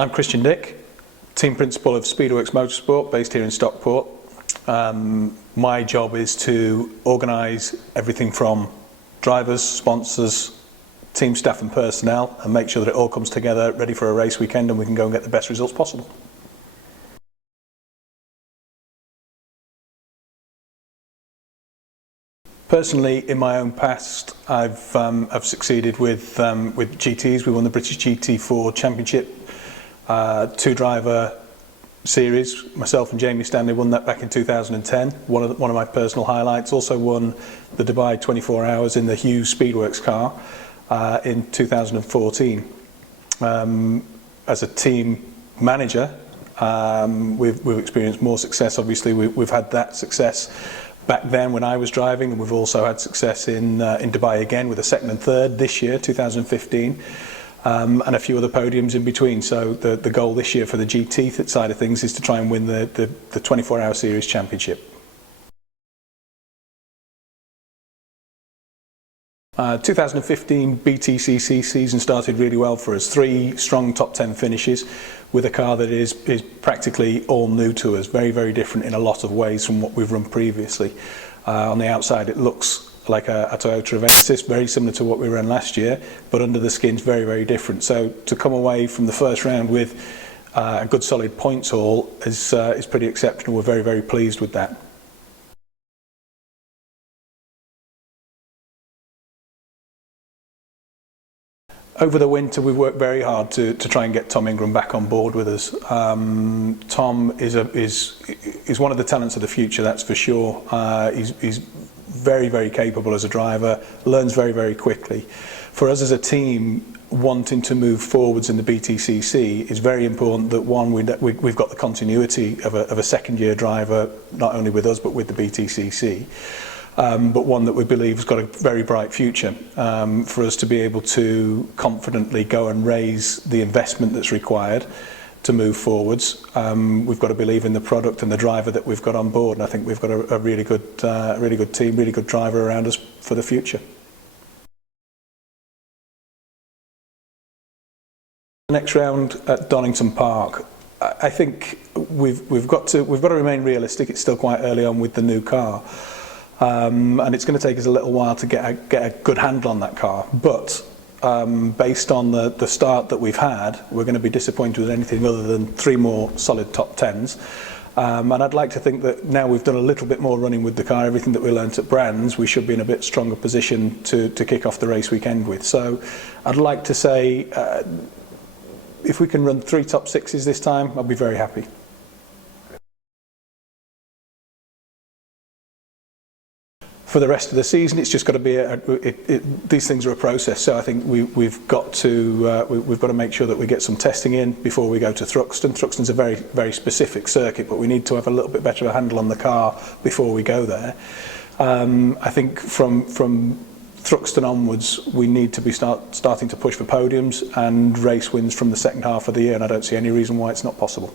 I'm Christian Dick, Team Principal of Speedworks Motorsport based here in Stockport. My job is to organise everything from drivers, sponsors, team staff and personnel and make sure that it all comes together ready for a race weekend and we can go and get the best results possible. Personally, in my own past, I've succeeded with GTs. We won the British GT4 Championship, two-driver series. Myself and Jamie Stanley won that back in 2010. One of my personal highlights. Also won the Dubai 24 Hours in the Hughes Speedworks car in 2014. As a team manager, we've experienced more success. Obviously, we've had that success back then when I was driving, and we've also had success in Dubai again with a second and third this year, 2015, and a few other podiums in between. So the goal this year for the GT side of things is to try and win the 24-hour series championship. 2015 BTCC season started really well for us. 3 strong top 10 finishes with a car that is practically all new to us, very, very different in a lot of ways from what we've run previously. On the outside it looks like a Toyota Avensis, very similar to what we ran last year, but under the skin's very, very different. So to come away from the first round with a good solid points haul is pretty exceptional. We're very, very pleased with that. Over the winter, we've worked very hard to try and get Tom Ingram back on board with us. Tom is one of the talents of the future, that's for sure. He's very, very capable as a driver, learns very, very quickly. For us as a team, wanting to move forwards in the BTCC is very important that one, we've got the continuity of a second-year driver, not only with us but with the BTCC. But one that we believe has got a very bright future for us to be able to confidently go and raise the investment that's required to move forwards. We've got to believe in the product and the driver that we've got on board, and I think we've got a really good team, really good driver around us for the future. The next round at Donington Park, I think we've got to remain realistic. It's still quite early on with the new car. And it's going to take us a little while to get a good handle on that car, but based on the start that we've had, we're going to be disappointed with anything other than 3 more solid top 10s. And I'd like to think that now we've done a little bit more running with the car, everything that we learnt at Brands, we should be in a bit stronger position to kick off the race weekend with. So I'd like to say if we can run 3 top 6s this time, I'll be very happy. For the rest of the season, it's just got to be these things are a process. So I think we've got to make sure that we get some testing in before we go to Thruxton. Thruxton's a very, very specific circuit, but we need to have a little bit better of a handle on the car before we go there. I think from Thruxton onwards, we need to be starting to push for podiums and race wins from the second half of the year, and I don't see any reason why it's not possible.